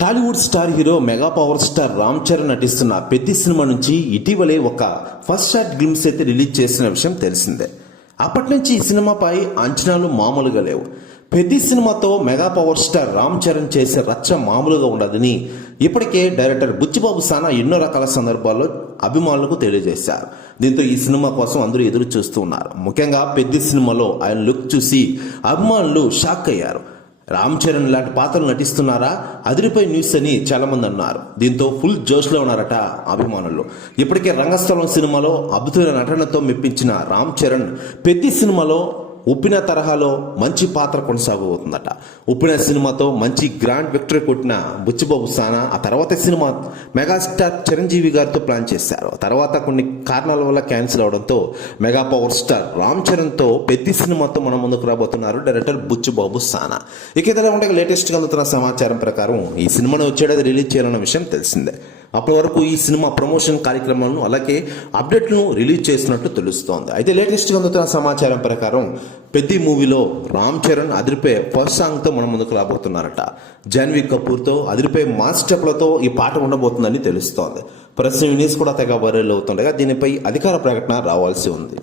Tollywood star hero mega power star Ram Charan నటిస్తున్న Peddi cinema నుంచి ఇటీవలే ఒక ఫస్ట్ షాట్ గ్లిమ్స్ అయితే రిలీజ్ చేసిన విషయం తెలిసిందే. అప్పటి నుంచి ఈ సినిమాపై అంచనాలు మామూలుగా లేవు. పెద్ది సినిమాతో mega power star Ram Charan చేసే రచ్చ మామూలుగా ఉండదని ఇప్పటికే డైరెక్టర్ బుచ్చిబాబు సానా ఎన్నో రకాల సందర్భాల్లో అభిమానులకు తెలియజేశారు. దీంతో ఈ సినిమా కోసం అందరూ ఎదురు చూస్తూ ఉన్నారు ముఖ్యంగా పెద్ది సినిమాలో ఆయన లుక్ చూసి అభిమానులు షాక్ అయ్యారు. రామ్ చరణ్ లాంటి పాత్రలు నటిస్తున్నారా? అదిరిపై న్యూస్ అని చాలా మంది అన్నారు. దీంతో ఫుల్ జోష్లో ఉన్నారట అభిమానులు. ఇప్పటికే రంగస్థలం సినిమాలో అద్భుతమైన నటనతో మెప్పించిన రామ్ చరణ్ ప్రతి సినిమాలో ఉప్పిన తరహాలో మంచి పాత్ర కొనసాగబోతుందట. ఉప్పిన సినిమాతో మంచి గ్రాండ్ విక్టరీ కొట్టిన బుచ్చిబాబు సానా ఆ తర్వాత సినిమా మెగాస్టార్ చిరంజీవి గారితో ప్లాన్ చేశారు. తర్వాత కొన్ని కారణాల వల్ల క్యాన్సిల్ అవడంతో మెగా పవర్ స్టార్ రామ్ చరణ్తో పెద్ది సినిమాతో మన ముందుకు రాబోతున్నారు డైరెక్టర్ బుచ్చిబాబు సానా. ఇక ఇతర ఉండే లేటెస్ట్గా అందుతున్న సమాచారం ప్రకారం ఈ సినిమాను వచ్చేటది రిలీజ్ చేయాలన్న విషయం తెలిసిందే. అప్పటి వరకు ఈ సినిమా ప్రమోషన్ కార్యక్రమాలను అలాగే అప్డేట్లను రిలీజ్ చేసినట్టు తెలుస్తోంది. అయితే లేటెస్ట్గా అందుతున్న సమాచారం ప్రకారం పెద్ది మూవీలో రామ్ చరణ్ అదిరిపై ఫస్ట్ సాంగ్తో మన ముందుకు రాబోతున్నారట. జాన్వీ కపూర్తో అదిరిపై మాస్ స్టెప్లతో ఈ పాట ఉండబోతుందని తెలుస్తోంది. ప్రస్తుతం న్యూస్ కూడా తెగ వైరల్ అవుతుండగా దీనిపై అధికార ప్రకటన రావాల్సి ఉంది.